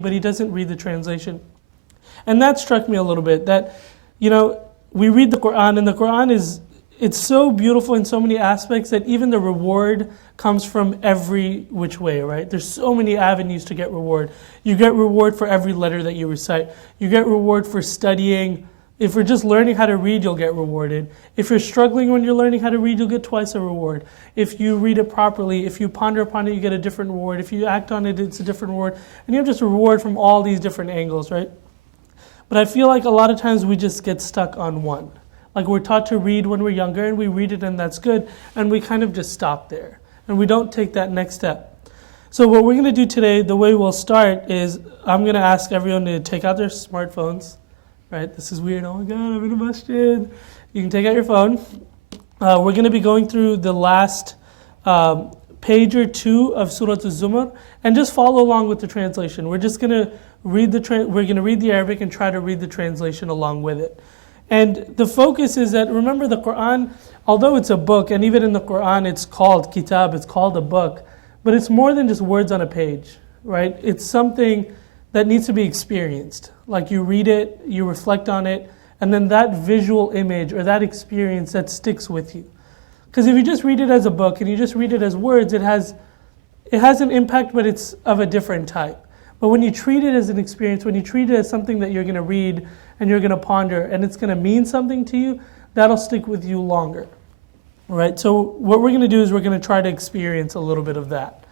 but he doesn't read the translation. And that struck me a little bit, that, we read the Quran, and the Quran it's so beautiful in so many aspects that even the reward comes from every which way, right? There's so many avenues to get reward. You get reward for every letter that you recite. You get reward for studying. If you're just learning how to read, you'll get rewarded. If you're struggling when you're learning how to read, you'll get twice a reward. If you read it properly, if you ponder upon it, you get a different reward. If you act on it, it's a different reward. And you have just a reward from all these different angles, right? But I feel like a lot of times we just get stuck on one. Like we're taught to read when we're younger, and we read it and that's good, and we kind of just stop there. And we don't take that next step. So what we're going to do today, the way we'll start is I'm going to ask everyone to take out their smartphones. Right? This is weird. Oh my God, I'm in a masjid. You can take out your phone. We're going to be going through the last page or two of Surah Al-Zumar, and just follow along with the translation. We're just going to read the Arabic and try to read the translation along with it. And the focus is that, remember, the Quran, although it's a book, and even in the Quran it's called kitab, it's called a book, but it's more than just words on a page, right? It's something that needs to be experienced. Like you read it, you reflect on it, and then that visual image or that experience that sticks with you. Because if you just read it as a book and you just read it as words, it has an impact, but it's of a different type. But when you treat it as an experience, when you treat it as something that you're going to read and you're going to ponder and it's going to mean something to you, that'll stick with you longer. Right? So what we're going to do is we're going to try to experience a little bit of that.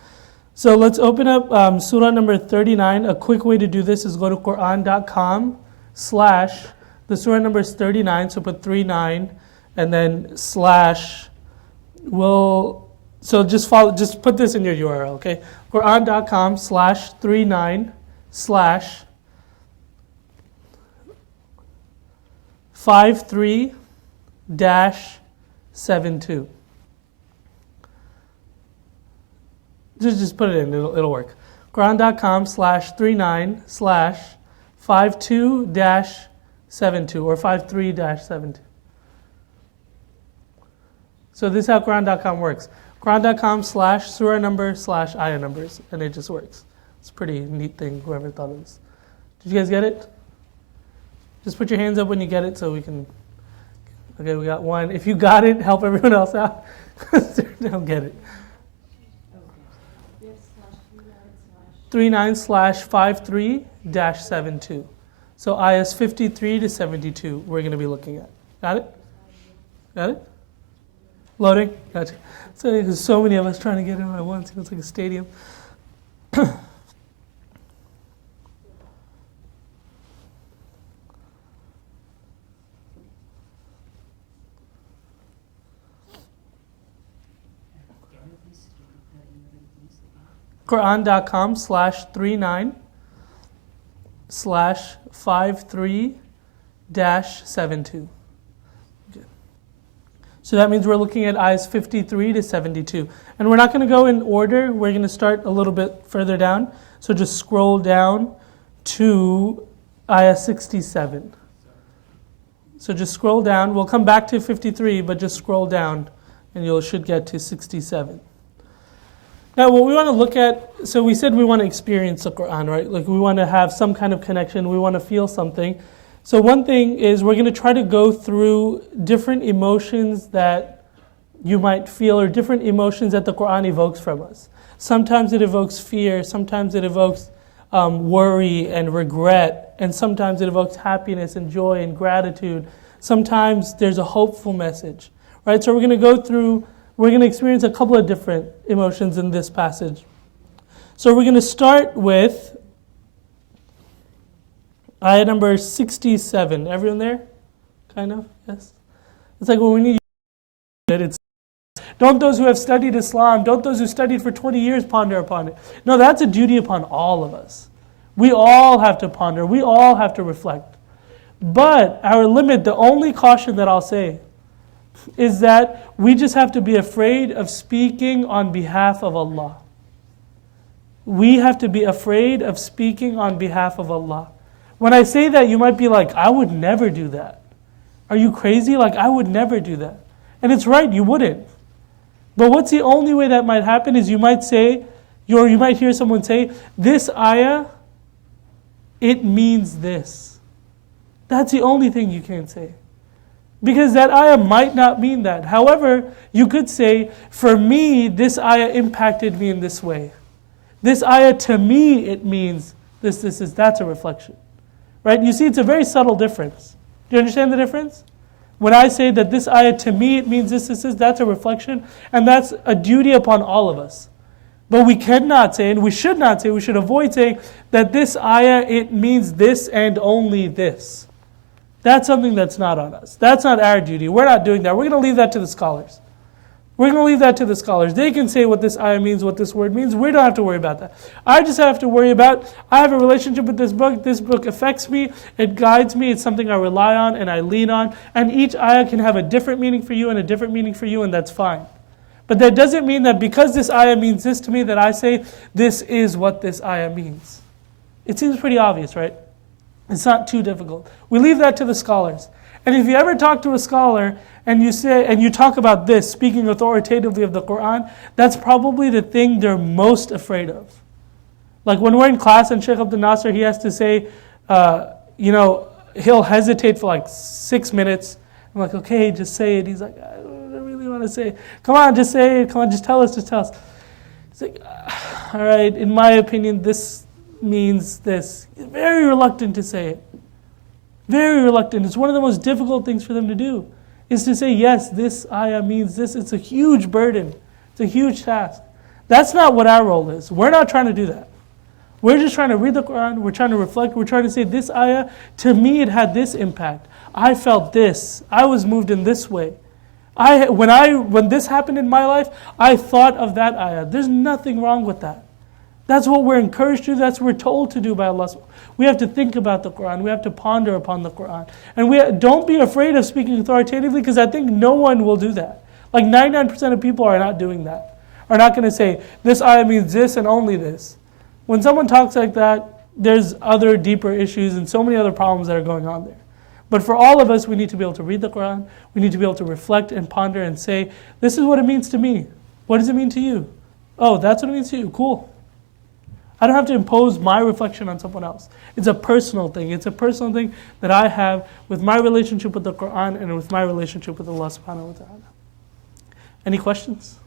So let's open up Surah number 39. A quick way to do this is go to Quran.com/ the Surah number is 39, so put 39 and then / so just put this in your URL, okay? Quran.com/ 39 / 53-72. Just put it in, it'll work. Quran.com / 39 / 52-72 or 53-72. So this is how Quran.com works. Quran.com / surah number / ayah numbers, and it just works. It's a pretty neat thing, whoever thought of this. Did you guys get it? Just put your hands up when you get it so we can... Okay, we got one. If you got it, help everyone else out. They don't get it. 39 / 53-72. So ayahs 53-72 we're going to be looking at. Got it? Got it? Loading? Gotcha. So there's so many of us trying to get in at once. It's like a stadium. Quran.com / 39 / 53-72. Okay. So that means we're looking at ayahs 53-72. And we're not going to go in order. We're going to start a little bit further down. So just scroll down to ayah 67. So just scroll down. We'll come back to 53, but just scroll down and you should get to 67. Now, what we want to look at, so we said we want to experience the Quran, right? Like we want to have some kind of connection. We want to feel something. So one thing is we're going to try to go through different emotions that you might feel or different emotions that the Quran evokes from us. Sometimes it evokes fear. Sometimes it evokes worry and regret. And sometimes it evokes happiness and joy and gratitude. Sometimes there's a hopeful message, right? So we're going to go through... We're going to experience a couple of different emotions in this passage. So we're going to start with ayah number 67. Everyone there? Kind of? Yes? It's like when we need it. Don't those who have studied Islam, don't those who studied for 20 years ponder upon it. No, that's a duty upon all of us. We all have to ponder. We all have to reflect. But our limit, the only caution that I'll say, is that we just have to be afraid of speaking on behalf of Allah. We have to be afraid of speaking on behalf of Allah. When I say that, you might be like, I would never do that. Are you crazy? Like, I would never do that. And it's right, you wouldn't. But what's the only way that might happen is you might say, or you might hear someone say, this ayah it means this. That's the only thing you can't say. Because that ayah might not mean that. However, you could say, for me, this ayah impacted me in this way. This ayah, to me, it means this, that's a reflection. Right? You see, it's a very subtle difference. Do you understand the difference? When I say that this ayah, to me, it means this, that's a reflection, and that's a duty upon all of us. But we cannot say, and we should not say, we should avoid saying that this ayah, it means this and only this. That's something that's not on us. That's not our duty. We're not doing that. We're going to leave that to the scholars. We're going to leave that to the scholars. They can say what this ayah means, what this word means. We don't have to worry about that. I just have to worry about, I have a relationship with this book. This book affects me. It guides me. It's something I rely on and I lean on. And each ayah can have a different meaning for you and a different meaning for you, and that's fine. But that doesn't mean that because this ayah means this to me, that I say, this is what this ayah means. It seems pretty obvious, right? It's not too difficult. We leave that to the scholars. And if you ever talk to a scholar and you say, and you talk about this, speaking authoritatively of the Quran, that's probably the thing they're most afraid of. Like when we're in class and Shaykh Abdul Nasser, he has to say, he'll hesitate for like 6 minutes. I'm like, okay, just say it. He's like, I don't really want to say it. Come on, just say it. Come on, just tell us. He's like, all right, in my opinion, this means this. He's very reluctant to say it. Very reluctant. It's one of the most difficult things for them to do, is to say, yes, this ayah means this. It's a huge burden. It's a huge task. That's not what our role is. We're not trying to do that. We're just trying to read the Quran. We're trying to reflect. We're trying to say, this ayah, to me, it had this impact. I felt this. I was moved in this way. When this happened in my life, I thought of that ayah. There's nothing wrong with that. That's what we're encouraged to do. That's what we're told to do by Allah. We have to think about the Quran. We have to ponder upon the Quran. And don't be afraid of speaking authoritatively, because I think no one will do that. Like 99% of people are not doing that. Are not going to say, this ayah means this and only this. When someone talks like that, there's other deeper issues and so many other problems that are going on there. But for all of us, we need to be able to read the Quran. We need to be able to reflect and ponder and say, this is what it means to me. What does it mean to you? Oh, that's what it means to you. Cool. I don't have to impose my reflection on someone else. It's a personal thing. It's a personal thing that I have with my relationship with the Quran and with my relationship with Allah subhanahu wa ta'ala. Any questions?